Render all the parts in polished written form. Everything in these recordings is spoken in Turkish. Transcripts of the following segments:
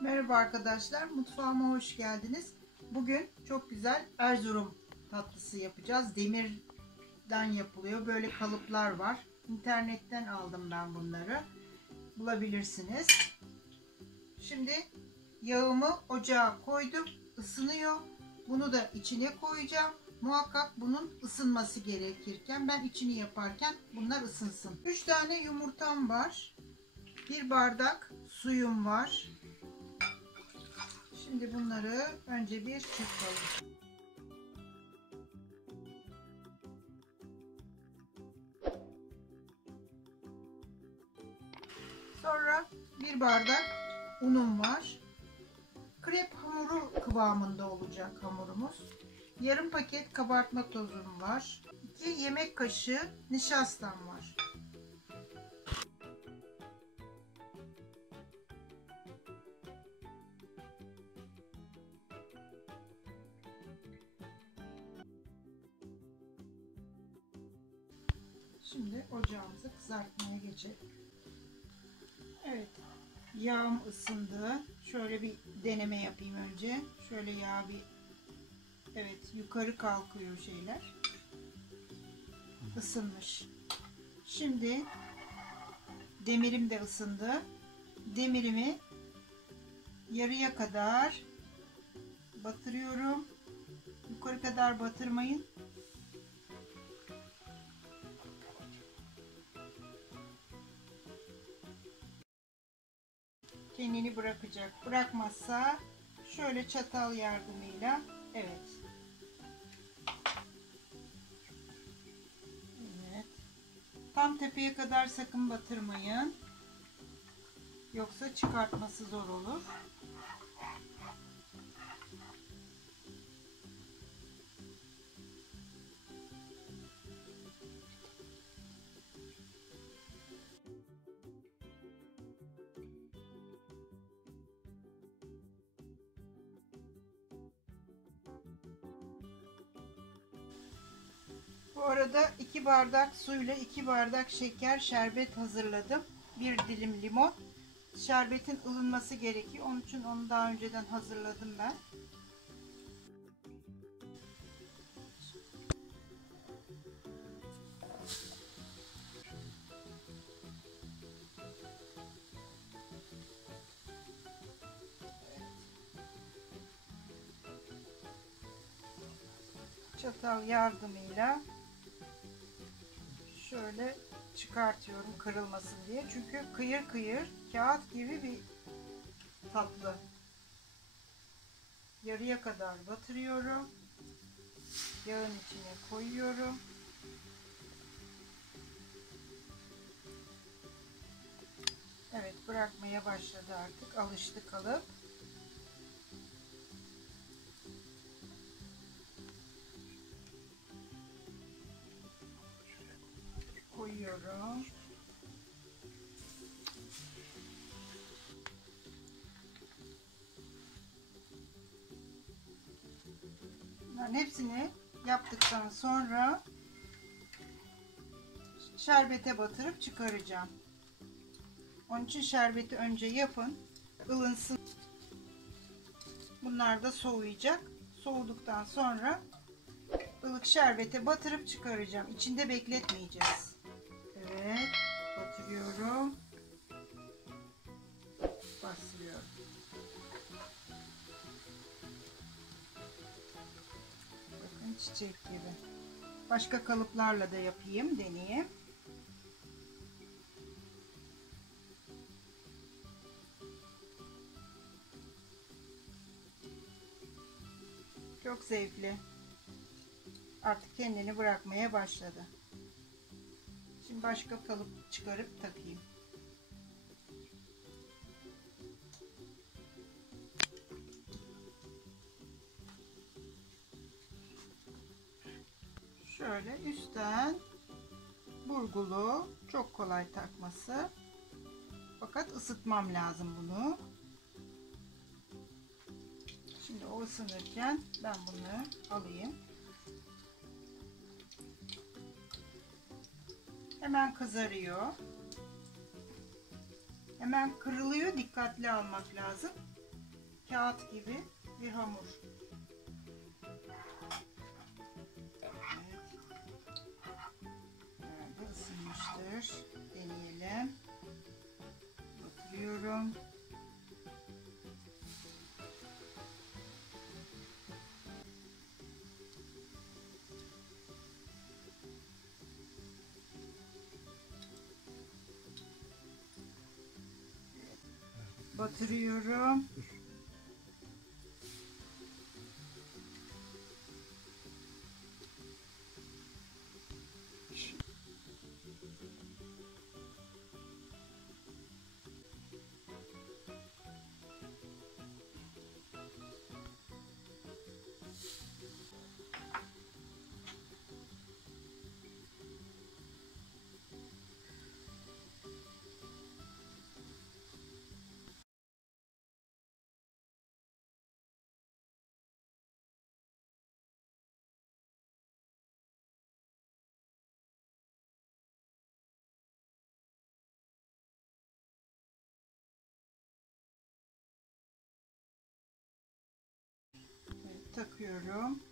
Merhaba arkadaşlar, mutfağıma hoş geldiniz. Bugün çok güzel Erzurum tatlısı yapacağız. Demirden yapılıyor. Böyle kalıplar var. İnternetten aldım ben bunları. Bulabilirsiniz. Şimdi yağımı ocağa koydum. Isınıyor. Bunu da içine koyacağım. Muhakkak bunun ısınması gerekirken ben içini yaparken bunlar ısınsın. 3 tane yumurtam var. 1 bardak suyum var. Şimdi bunları önce bir çırpalım. Sonra 1 bardak unum var. Krep hamuru kıvamında olacak hamurumuz. Yarım paket kabartma tozum var. 2 yemek kaşığı nişastam var. Şimdi ocağımızı kızartmaya geçelim. Evet, yağım ısındı. Şöyle bir deneme yapayım önce. Şöyle yağ bir, evet, yukarı kalkıyor şeyler. Isınmış. Şimdi demirim de ısındı. Demirimi yarıya kadar batırıyorum. Yukarı kadar batırmayın. Kendini bırakacak. Bırakmazsa şöyle çatal yardımıyla, evet. Evet. Tam tepeye kadar sakın batırmayın. Yoksa çıkartması zor olur. Bu arada 2 bardak suyla 2 bardak şeker şerbet hazırladım. 1 dilim limon. Şerbetin ılınması gerekiyor. Onun için onu daha önceden hazırladım ben. Çatal yardımıyla şöyle çıkartıyorum kırılmasın diye. Çünkü kıyır kıyır kağıt gibi bir tatlı. Yarıya kadar batırıyorum. Yağın içine koyuyorum. Evet, bırakmaya başladı artık. Alıştı kalıp. Koyuyorum. Bunların hepsini yaptıktan sonra şerbete batırıp çıkaracağım. Onun için şerbeti önce yapın, ılınsın. Bunlar da soğuyacak. Soğuduktan sonra ılık şerbete batırıp çıkaracağım. İçinde bekletmeyeceğiz. Evet, batırıyorum. Bastırıyorum. Bakın, çiçek gibi. Başka kalıplarla da yapayım, deneyeyim. Çok zevkli. Artık kendini bırakmaya başladı. Şimdi başka kalıp çıkarıp takayım. Şöyle üstten burgulu, çok kolay takması. Fakat ısıtmam lazım bunu. Şimdi o ısınırken ben bunu alayım. Hemen kızarıyor. Hemen kırılıyor. Dikkatli almak lazım. kağıt gibi bir hamur. Evet. Nerede ısınmıştır? Deneyelim. Batırıyorum. Batırıyorum. Evet, takıyorum.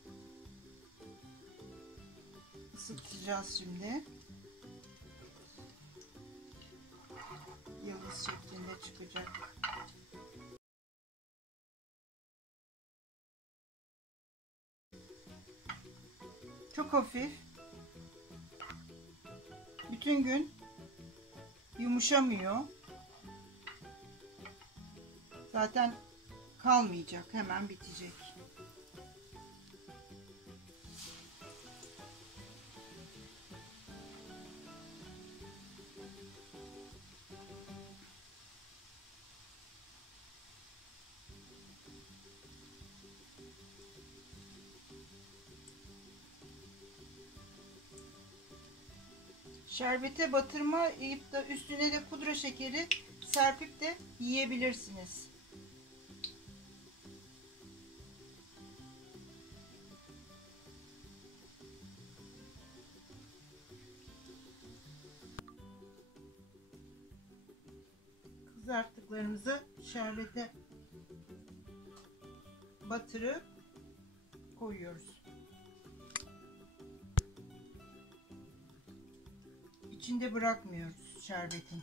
Isıtacağız şimdi. Yıldız şeklinde çıkacak. Çok hafif. Bütün gün yumuşamıyor. Zaten kalmayacak. Hemen bitecek. Şerbete batırma yiyip da üstüne de pudra şekeri serpip de yiyebilirsiniz. Kızarttıklarımızı şerbete batırıp koyuyoruz. İçinde bırakmıyoruz şerbetin.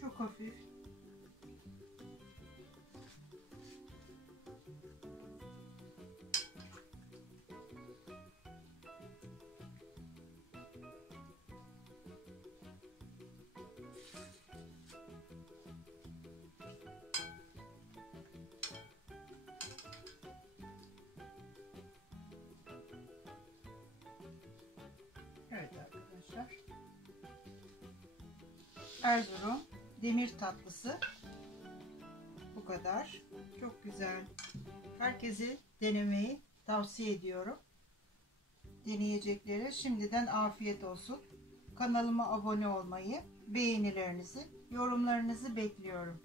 Çok hafif. Evet arkadaşlar. Erzurum demir tatlısı bu kadar. Çok güzel. Herkese denemeyi tavsiye ediyorum. Deneyeceklere şimdiden afiyet olsun. Kanalıma abone olmayı, beğenilerinizi, yorumlarınızı bekliyorum.